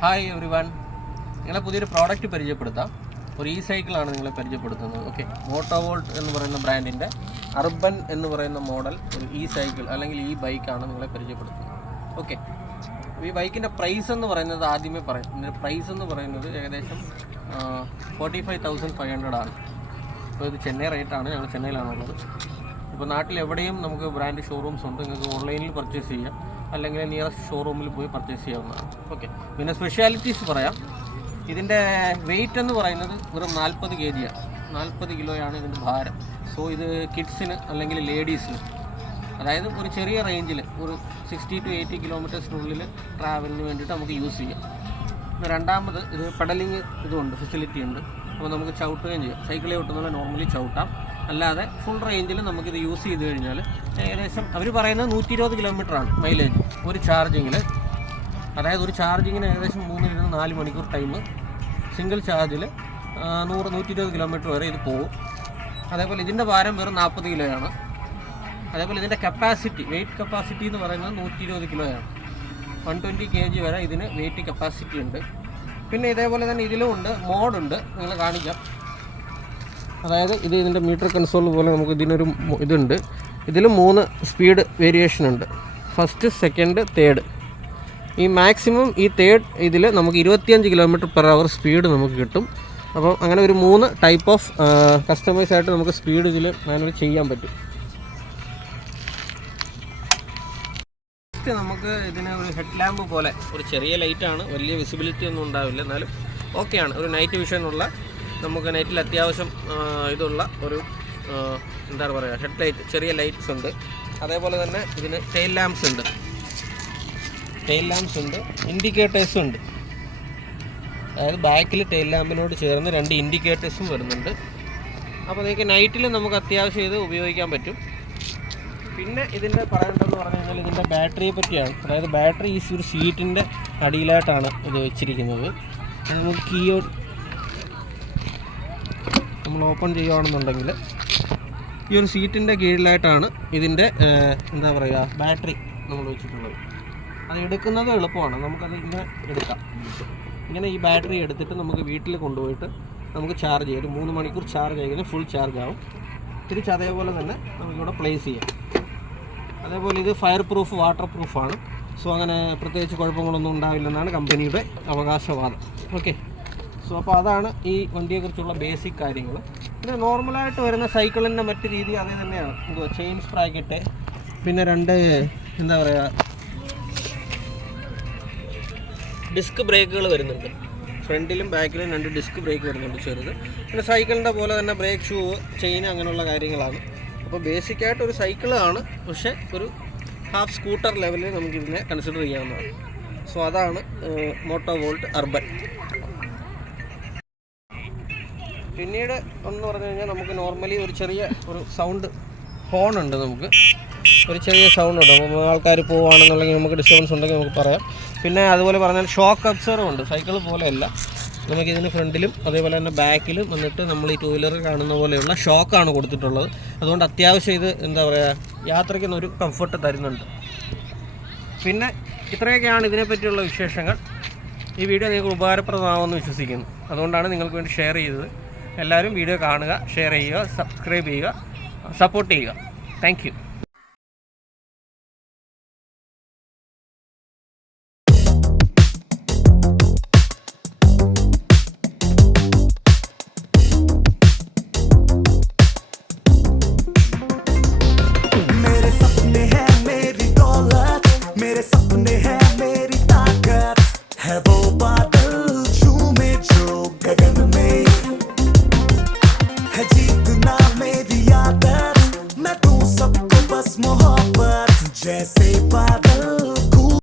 Hi every one നിങ്ങളെ പുതിയൊരു product പരിചയപ്പെടുത്താം. ഒരു ഇ സൈക്കിളാണ് നിങ്ങളെ പരിചയപ്പെടുത്തുന്നത്. ഓക്കെ മോട്ടോവോൾട്ട് എന്ന് പറയുന്ന ബ്രാൻഡിന്റെ അർബൻ എന്ന് പറയുന്ന മോഡൽ ഒരു ഇ സൈക്കിൾ അല്ലെങ്കിൽ ഈ ബൈക്കാണ് നിങ്ങളെ പരിചയപ്പെടുത്തുന്നത്. ഓക്കെ ഈ ബൈക്കിന്റെ പ്രൈസ് എന്ന് പറയുന്നത് ആദ്യമേ പറയും ഇതിന്റെ പ്രൈസ് എന്ന് പറയുന്നത് ഏകദേശം forty five thousand five hundred ആണ്. അപ്പോൾ ഇത് ചെന്നൈ റേറ്റാണ് ഞങ്ങൾ ചെന്നൈയിലാണുള്ളത്. ഇപ്പോൾ നാട്ടിൽ എവിടെയും നമുക്ക് ബ്രാൻഡ് ഷോറൂംസ് ഉണ്ട്. നിങ്ങൾക്ക് ഓൺലൈനിൽ പർച്ചേസ് ചെയ്യാം. അല്ലെങ്കിൽ നിയറസ്റ്റ് ഷോറൂമിൽ പോയി പർച്ചേസ് ചെയ്യാവുന്നതാണ്. ഓക്കെ പിന്നെ സ്പെഷ്യാലിറ്റീസ് പറയാം. ഇതിന്റെ വെയിറ്റ് എന്ന് പറയുന്നത് വെറും നാൽപ്പത് കെ ജിയാണ് നാൽപ്പത് കിലോയാണ് ഇതിന്റെ ഭാരം. സോ ഇത് കിഡ്സിന് അല്ലെങ്കിൽ ലേഡീസിന് അതായത് ഒരു ചെറിയ റേഞ്ചിൽ ഒരു സിക്സ്റ്റി ടു എയ്റ്റി കിലോമീറ്റേഴ്സിനുള്ളിൽ ട്രാവലിന് വേണ്ടിയിട്ട് നമുക്ക് യൂസ് ചെയ്യാം. രണ്ടാമത് ഇത് പെഡലിങ് ഇതുണ്ട് ഫെസിലിറ്റി ഉണ്ട്. അപ്പോൾ നമുക്ക് ചവിട്ടുകയും ചെയ്യാം. സൈക്കിളിൽ ചവിട്ടുന്ന നോർമലി ചവിട്ടാം. അല്ലാതെ ഫുൾ റേഞ്ചിൽ നമുക്കിത് യൂസ് ചെയ്ത് കഴിഞ്ഞാൽ ഏകദേശം അവർ പറയുന്നത് നൂറ്റി ഇരുപത് കിലോമീറ്ററാണ് മൈലേജ് ഒരു ചാർജിങ്ങിൽ അതായത് ഒരു ചാർജിങ്ങിന് ഏകദേശം മൂന്നിൽ നിന്ന് നാല് മണിക്കൂർ ടൈം സിംഗിൾ ചാർജിൽ നൂറ് നൂറ്റി ഇരുപത് കിലോമീറ്റർ വരെ ഇത് പോകും. അതേപോലെ ഇതിന്റെ ഭാരം വെറും നാൽപ്പത് കിലോയാണ് അതേപോലെ ഇതിന്റെ കപ്പാസിറ്റി വെയിറ്റ് കപ്പാസിറ്റി എന്ന് പറയുന്നത് നൂറ്റി ഇരുപത് കിലോയാണ് വൺ ട്വന്റി കെ ജി വരെ ഇതിന് വെയിറ്റ് കപ്പാസിറ്റി ഉണ്ട്. പിന്നെ ഇതേപോലെ തന്നെ ഇതിലും ഉണ്ട് മോഡുണ്ട് നിങ്ങൾ കാണിക്കാം. അതായത് ഇത് ഇതിന്റെ മീറ്റർ കൺസോൾ പോലെ നമുക്ക് ഇതിനൊരു ഇതുണ്ട്. ഇതിൽ മൂന്ന് സ്പീഡ് വേരിയേഷൻ ഉണ്ട്. First second third. ഈ മാക്സിമം ഈ തേർഡ് ഇതിൽ നമുക്ക് ഇരുപത്തിയഞ്ച് കിലോമീറ്റർ പെർ അവർ സ്പീഡ് നമുക്ക് കിട്ടും. അപ്പോൾ അങ്ങനെ ഒരു മൂന്ന് ടൈപ്പ് ഓഫ് കസ്റ്റമൈസ് ആയിട്ട് നമുക്ക് സ്പീഡ് ഇതിൽ മാനുവൽ ചെയ്യാൻ പറ്റും. നമുക്ക് ഇതിന് ഒരു ഹെഡ് ലാമ്പ് പോലെ ഒരു ചെറിയ ലൈറ്റാണ് വലിയ വിസിബിലിറ്റി ഒന്നും ഉണ്ടാവില്ല. എന്നാലും ഓക്കെയാണ് ഒരു നൈറ്റ് വിഷനുള്ള നമുക്ക് നൈറ്റിൽ അത്യാവശ്യം ഇതുള്ള ഒരു എന്താണ് എന്താ പറയുക ഹെഡ് ലൈറ്റ് ചെറിയ ലൈറ്റ്സ് ഉണ്ട്. അതേപോലെ തന്നെ ഇതിന് ടെയിൽ ലാംപ്സ് ഉണ്ട്. ടെയിൽ ലാംപ്സ് ഉണ്ട് ഇൻഡിക്കേറ്റേഴ്സും ഉണ്ട്. അതായത് ബാക്കിൽ ടെയിൽ ലാമ്പിനോട് ചേർന്ന് രണ്ട് ഇൻഡിക്കേറ്റേഴ്സും വരുന്നുണ്ട്. അപ്പോൾ നിങ്ങൾക്ക് നൈറ്റിൽ നമുക്ക് അത്യാവശ്യം ഇത് ഉപയോഗിക്കാൻ പറ്റും. പിന്നെ ഇതിന്റെ പറയേണ്ടതെന്ന് പറഞ്ഞു കഴിഞ്ഞാൽ ഇതിന്റെ ബാറ്ററിയെ പറ്റിയാണ്. അതായത് ബാറ്ററി ഈ ഒരു സീറ്റിന്റെ അടിയിലായിട്ടാണ് ഇത് വെച്ചിരിക്കുന്നത്. നമുക്ക് കീയോ നമ്മൾ ഓപ്പൺ ചെയ്യുകയാണെന്നുണ്ടെങ്കിൽ ഈ ഒരു സീറ്റിന്റെ കീഴിലായിട്ടാണ് ഇതിന്റെ എന്താ പറയുക ബാറ്ററി നമ്മൾ വെച്ചിട്ടുള്ളത്. അത് എടുക്കുന്നത് എളുപ്പമാണ്. നമുക്കത് ഇങ്ങനെ എടുക്കാം. ഇങ്ങനെ ഈ ബാറ്ററി എടുത്തിട്ട് നമുക്ക് വീട്ടിൽ കൊണ്ടുപോയിട്ട് നമുക്ക് ചാർജ് ചെയ്യാം. ഒരു മൂന്ന് മണിക്കൂർ ചാർജ് ആയി ഫുൾ ചാർജ് ആവും. തിരിച്ച് അതേപോലെ തന്നെ നമുക്കിവിടെ പ്ലേസ് ചെയ്യാം. അതേപോലെ ഇത് ഫയർ പ്രൂഫ് വാട്ടർ പ്രൂഫാണ് സോ അങ്ങനെ പ്രത്യേകിച്ച് കുഴപ്പങ്ങളൊന്നും ഉണ്ടാവില്ലെന്നാണ് കമ്പനിയുടെ അവകാശവാദം. ഓക്കെ സോ അപ്പോൾ അതാണ് ഈ വണ്ടിയെക്കുറിച്ചുള്ള ബേസിക് കാര്യങ്ങൾ. പിന്നെ നോർമലായിട്ട് വരുന്ന സൈക്കിളിന്റെ മറ്റ് രീതി അതേ തന്നെയാണ്. എന്തോ ചെയിൻ സ്പ്രാക്കറ്റ് പിന്നെ രണ്ട് എന്താ പറയുക ഡിസ്ക് ബ്രേക്കുകൾ വരുന്നുണ്ട്. ഫ്രണ്ടിലും ബാക്കിലും രണ്ട് ഡിസ്ക് ബ്രേക്ക് വരുന്നുണ്ട് ചെറുത്. പിന്നെ സൈക്കിളിന്റെ പോലെ തന്നെ ബ്രേക്ക് ഷൂ ചെയിൻ അങ്ങനെയുള്ള കാര്യങ്ങളാണ്. അപ്പോൾ ബേസിക്കായിട്ട് ഒരു സൈക്കിളാണ് പക്ഷേ ഒരു ഹാഫ് സ്കൂട്ടർ ലെവലിൽ നമുക്കിതിനെ കൺസിഡർ ചെയ്യാവുന്നതാണ്. സോ അതാണ് മോട്ടോ വോൾട്ട് അർബൻ പിന്നീട് എന്ന് പറഞ്ഞു കഴിഞ്ഞാൽ നമുക്ക് നോർമലി ഒരു ചെറിയ ഒരു സൗണ്ട് ഹോൺ ഉണ്ട് നമുക്ക്. ഒരു ചെറിയ സൗണ്ട് ഉണ്ട്. അപ്പോൾ ആൾക്കാർ പോവുകയാണെന്നുണ്ടെങ്കിൽ നമുക്ക് ഡിസ്റ്റർബൻസ് ഉണ്ടെങ്കിൽ നമുക്ക് പറയാം. പിന്നെ അതുപോലെ പറഞ്ഞാൽ ഷോക്ക് അബ്സർവ് ഉണ്ട്. സൈക്കിൾ പോലെയല്ല. നമുക്ക് ഇതിന് ഫ്രണ്ടിലും അതേപോലെ തന്നെ ബാക്കിലും വന്നിട്ട് നമ്മൾ ഈ ടൂ വീലറിൽ കാണുന്ന പോലെയുള്ള ഷോക്കാണ് കൊടുത്തിട്ടുള്ളത്. അതുകൊണ്ട് അത്യാവശ്യം ഇത് എന്താ പറയുക യാത്രയ്ക്ക് ഒരു കംഫർട്ട് തരുന്നുണ്ട്. പിന്നെ ഇത്രയൊക്കെയാണ് ഇതിനെപ്പറ്റിയുള്ള വിശേഷങ്ങൾ. ഈ വീഡിയോ നിങ്ങൾക്ക് ഉപകാരപ്രദമാകുമെന്ന് വിശ്വസിക്കുന്നു. അതുകൊണ്ടാണ് നിങ്ങൾക്ക് വേണ്ടി ഷെയർ ചെയ്തത്. എല്ലാവരും വീഡിയോ കാണുക ഷെയർ ചെയ്യുക സബ്സ്ക്രൈബ് ചെയ്യുക സപ്പോർട്ട് ചെയ്യുക. Thank I Hey,